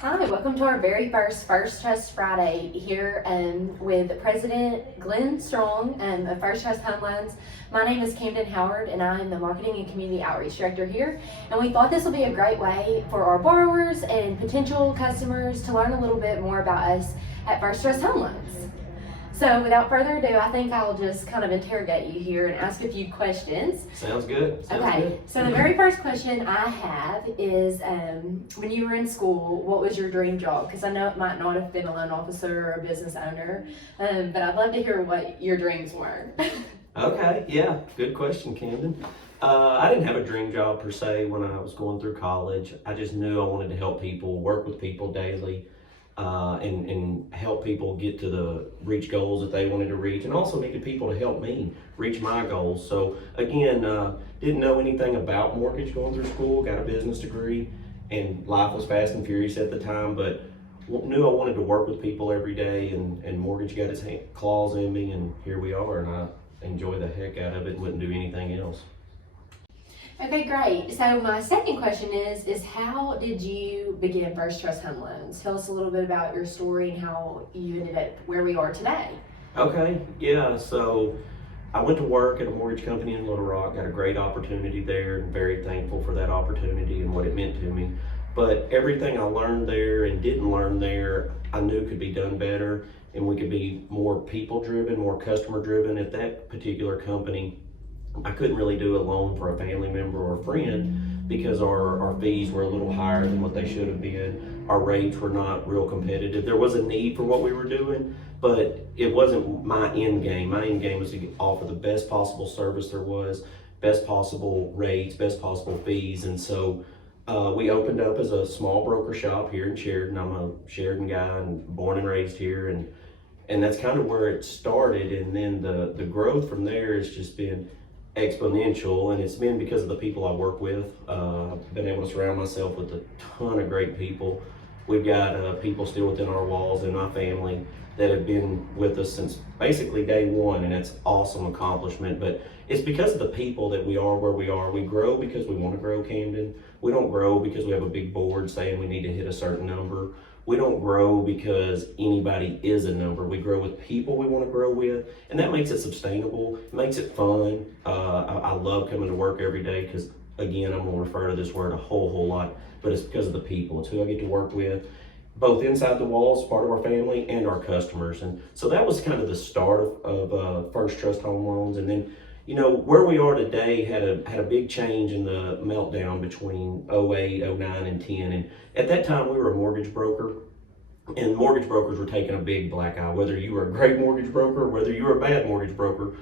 Hi, welcome to our very first First Trust Friday here with President Glenn Strong of First Trust Home Loans. My name is Camden Howard and I am the Marketing and Community Outreach Director here. And we thought this would be a great way for our borrowers and potential customers to learn a little bit more about us at First Trust Home Loans. So without further ado, I think I'll just kind of interrogate you here and ask a few questions. Sounds good. So the very first question I have is, when you were in school, what was your dream job? Because I know it might not have been a loan officer or a business owner, but I'd love to hear what your dreams were. Okay, yeah, good question, Camden. I didn't have a dream job per se when I was going through college. I just knew I wanted to help people, work with people daily, and help people get to reach goals that they wanted to reach, and also needed people to help me reach my goals. So again, didn't know anything about mortgage going through school, got a business degree, and life was fast and furious at the time, but knew I wanted to work with people every day, and mortgage got its claws in me, and here we are, and I enjoy the heck out of it and wouldn't do anything else. Okay, great. So my second question is how did you begin First Trust Home Loans? Tell us a little bit about your story and how you ended up where we are today. Okay, yeah, so I went to work at a mortgage company in Little Rock, got a great opportunity there, and very thankful for that opportunity and what it meant to me. But everything I learned there and didn't learn there, I knew could be done better, and we could be more people driven, more customer driven. At that particular company, I couldn't really do a loan for a family member or a friend because our fees were a little higher than what they should have been. Our rates were not real competitive. There was a need for what we were doing, but it wasn't my end game. My end game was to offer the best possible service there was, best possible rates, best possible fees. And so we opened up as a small broker shop here in Sheridan. I'm a Sheridan guy and born and raised here, and that's kind of where it started. And then the growth from there has just been exponential, and it's been because of the people I work with. I've been able to surround myself with a ton of great people. We've got people still within our walls in my family that have been with us since basically day one, and that's awesome accomplishment. But it's because of the people that we are where we are. We grow because we want to grow, Camden. We don't grow because we have a big board saying we need to hit a certain number. We don't grow because anybody is a number. We grow with people we want to grow with, and that makes it sustainable. It makes it fun. I love coming to work every day because, again, I'm going to refer to this word a whole lot, but it's because of the people. It's who I get to work with, both inside the walls, part of our family, and our customers. And so that was kind of the start of First Trust Home Loans. And then, you know, where we are today had a big change in the meltdown between 08, 09, and 10. And at that time, we were a mortgage broker, and mortgage brokers were taking a big black eye. Whether you were a great mortgage broker, or whether you were a bad mortgage broker,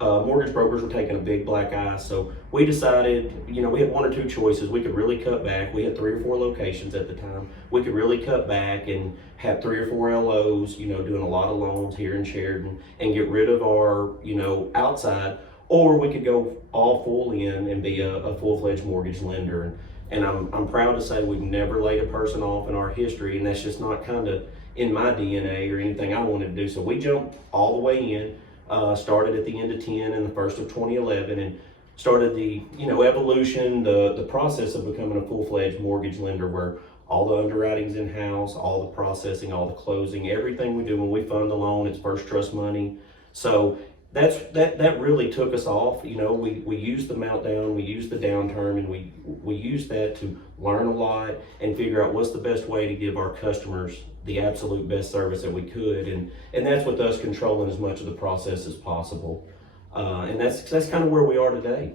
mortgage brokers were taking a big black eye. So we decided, you know, we had one or two choices. We could really cut back. We had 3 or 4 locations at the time. We could really cut back and have 3 or 4 LOs, you know, doing a lot of loans here in Sheridan, and get rid of our, you know, outside. Or we could go all full in and be a full-fledged mortgage lender. And I'm proud to say we've never laid a person off in our history, and that's just not kind of in my DNA or anything I wanted to do. So we jumped all the way in, started at the end of 10 and the first of 2011, and started the, you know, evolution, the process of becoming a full-fledged mortgage lender, where all the underwriting's in-house, all the processing, all the closing, everything we do when we fund the loan, it's First Trust money. So that really took us off. You know, we used the meltdown, we used the downturn, and we used that to learn a lot and figure out what's the best way to give our customers the absolute best service that we could, and that's with us controlling as much of the process as possible. And that's kind of where we are today.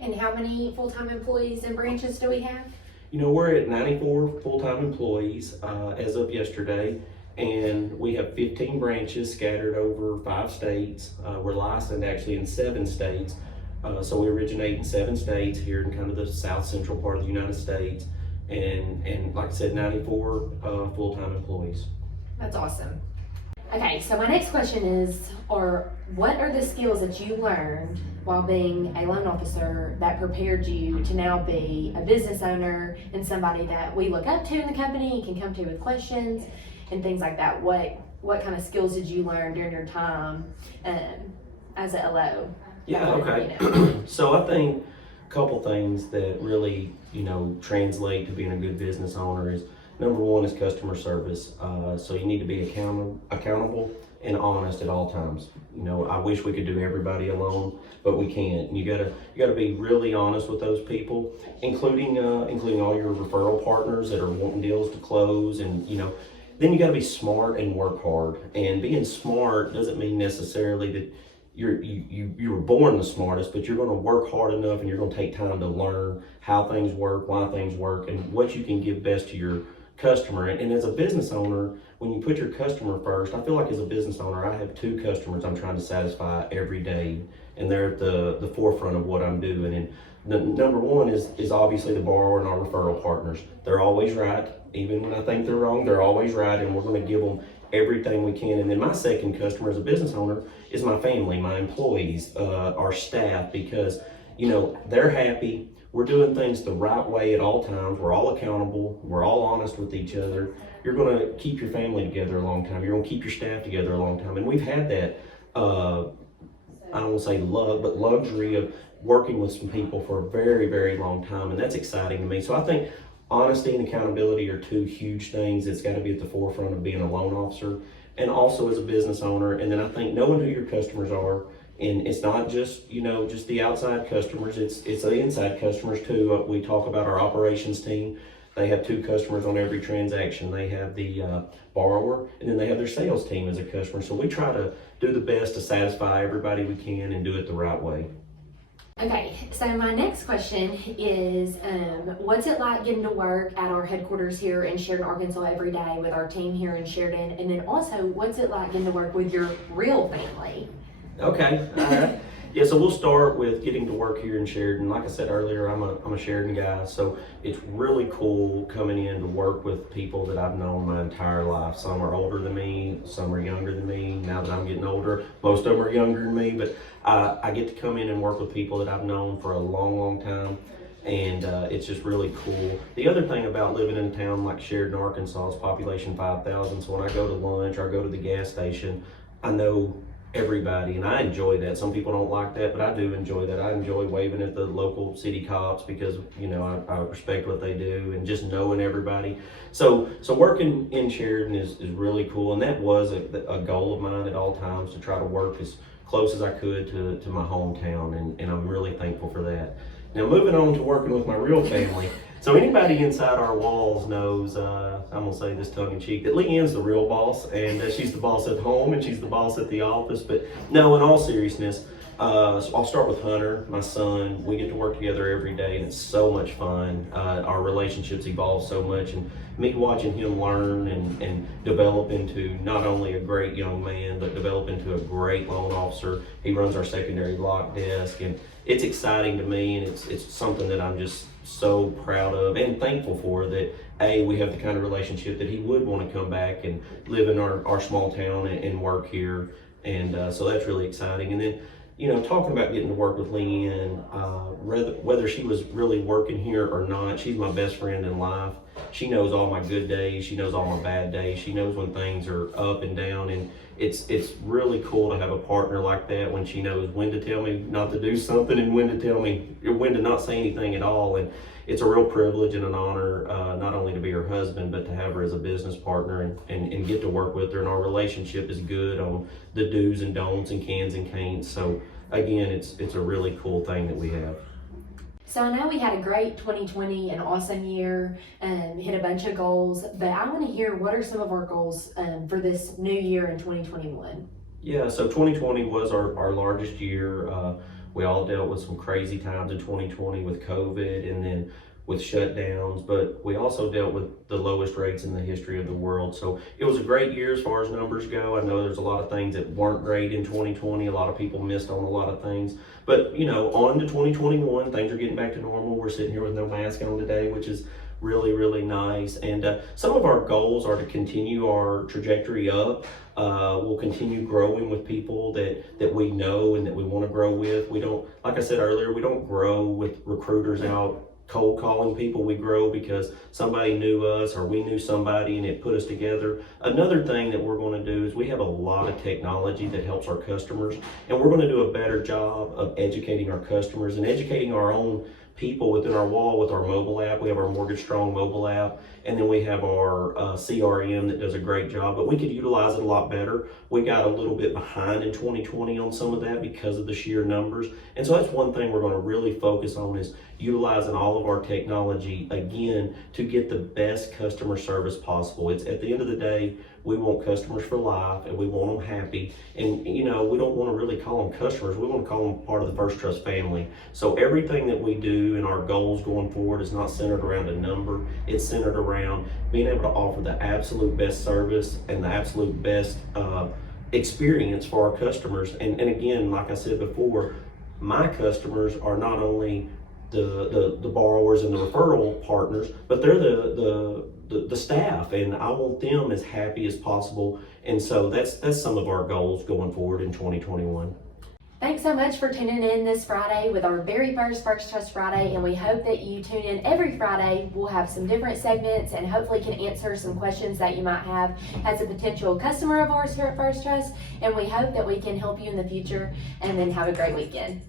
And how many full-time employees and branches do we have? You know, we're at 94 full-time employees as of yesterday. And we have 15 branches scattered over 5 states. We're licensed actually in 7 states. So we originate in 7 states here in kind of the south central part of the United States. And like I said, 94 full-time employees. That's awesome. Okay, so my next question is, what are the skills that you learned while being a loan officer that prepared you to now be a business owner and somebody that we look up to in the company, you can come to with questions and things like that? What kind of skills did you learn during your time as a LO? Yeah, okay. So I think a couple things that really, you know, translate to being a good business owner is Number one is customer service. So you need to be accountable and honest at all times. You know, I wish we could do everybody alone, but we can't. You gotta be really honest with those people, including all your referral partners that are wanting deals to close, and then you gotta be smart and work hard. And being smart doesn't mean necessarily that you were born the smartest, but you're going to work hard enough and you're going to take time to learn how things work, why things work, and what you can give best to your customer. And as a business owner, when you put your customer first, I feel like as a business owner, I have two customers I'm trying to satisfy every day, and they're at the forefront of what I'm doing. And the number one is obviously the borrower and our referral partners. They're always right. Even when I think they're wrong, they're always right, and we're going to give them everything we can. And then my second customer as a business owner is my family, my employees, our staff, because they're happy. We're doing things the right way at all times. We're all accountable. We're all honest with each other. You're going to keep your family together a long time. You're going to keep your staff together a long time. And we've had that, I don't want to say love, but luxury of working with some people for a very, very long time. And that's exciting to me. So I think honesty and accountability are two huge things that's got to be at the forefront of being a loan officer and also as a business owner. And then I think knowing who your customers are, and it's not just just the outside customers, it's the inside customers too. We talk about our operations team. They have two customers on every transaction. They have the borrower, and then they have their sales team as a customer. So we try to do the best to satisfy everybody we can and do it the right way. Okay, so my next question is, what's it like getting to work at our headquarters here in Sheridan, Arkansas every day with our team here in Sheridan? And then also, what's it like getting to work with your real family? Okay, all right. Yeah, so we'll start with getting to work here in Sheridan. Like I said earlier, I'm a Sheridan guy, so it's really cool coming in to work with people that I've known my entire life. Some are older than me, some are younger than me. Now that I'm getting older, most of them are younger than me, but I get to come in and work with people that I've known for a long, long time, and it's just really cool. The other thing about living in a town like Sheridan, Arkansas is population 5,000, so when I go to lunch or I go to the gas station, I know everybody, and I enjoy that. Some people don't like that, but I do enjoy that. I enjoy waving at the local city cops because I respect what they do, and just knowing everybody. So working in Sheridan is really cool, and that was a goal of mine at all times, to try to work as close as I could to my hometown, and I'm really thankful for that. Now moving on to working with my real family. So anybody inside our walls knows, I'm gonna say this tongue in cheek, that Leanne's the real boss, and she's the boss at home and she's the boss at the office. But no, in all seriousness, so I'll start with Hunter, my son. We get to work together every day, and it's so much fun. Our relationships evolve so much, and me watching him learn and develop into not only a great young man, but develop into a great loan officer. He runs our secondary block desk, and it's exciting to me, and it's something that I'm just so proud of and thankful for, that we have the kind of relationship that he would want to come back and live in our small town and work here. And so that's really exciting. And then talking about getting to work with Leanne, whether she was really working here or not, she's my best friend in life. She knows all my good days, she knows all my bad days, she knows when things are up and down, and it's really cool to have a partner like that, when she knows when to tell me not to do something and when to not say anything at all. And it's a real privilege and an honor, not only to be her husband, but to have her as a business partner and get to work with her. And our relationship is good on the do's and don'ts and cans and can'ts. So again, it's a really cool thing that we have. So I know we had a great 2020, an awesome year, hit a bunch of goals, but I want to hear, what are some of our goals for this new year in 2021? Yeah, so 2020 was our largest year. We all dealt with some crazy times in 2020 with COVID and then with shutdowns, but we also dealt with the lowest rates in the history of the world. So it was a great year as far as numbers go. I know there's a lot of things that weren't great in 2020. A lot of people missed on a lot of things. But, on to 2021, things are getting back to normal. We're sitting here with no mask on today, which is really, really nice. And some of our goals are to continue our trajectory up. We'll continue growing with people that we know and that we want to grow with. We don't, like I said earlier, we don't grow with recruiters out cold calling people. We grow because somebody knew us or we knew somebody and it put us together. Another thing that we're going to do is we have a lot of technology that helps our customers, and we're going to do a better job of educating our customers and educating our own people within our wall with our mobile app. We have our Mortgage Strong mobile app, and then we have our CRM that does a great job, but we could utilize it a lot better. We got a little bit behind in 2020 on some of that because of the sheer numbers. And so that's one thing we're going to really focus on, is utilizing all of our technology again to get the best customer service possible. It's at the end of the day, we want customers for life and we want them happy. And we don't want to really call them customers. We want to call them part of the FirstTrust family. So everything that we do and our goals going forward is not centered around a number. It's centered around being able to offer the absolute best service and the absolute best experience for our customers. And again, like I said before, my customers are not only the borrowers and the referral partners, but they're the staff, and I want them as happy as possible. And so that's some of our goals going forward in 2021. Thanks so much for tuning in this Friday with our very first FirstTrust Friday, and we hope that you tune in every Friday. We'll have some different segments and hopefully can answer some questions that you might have as a potential customer of ours here at FirstTrust, and we hope that we can help you in the future. And then have a great weekend.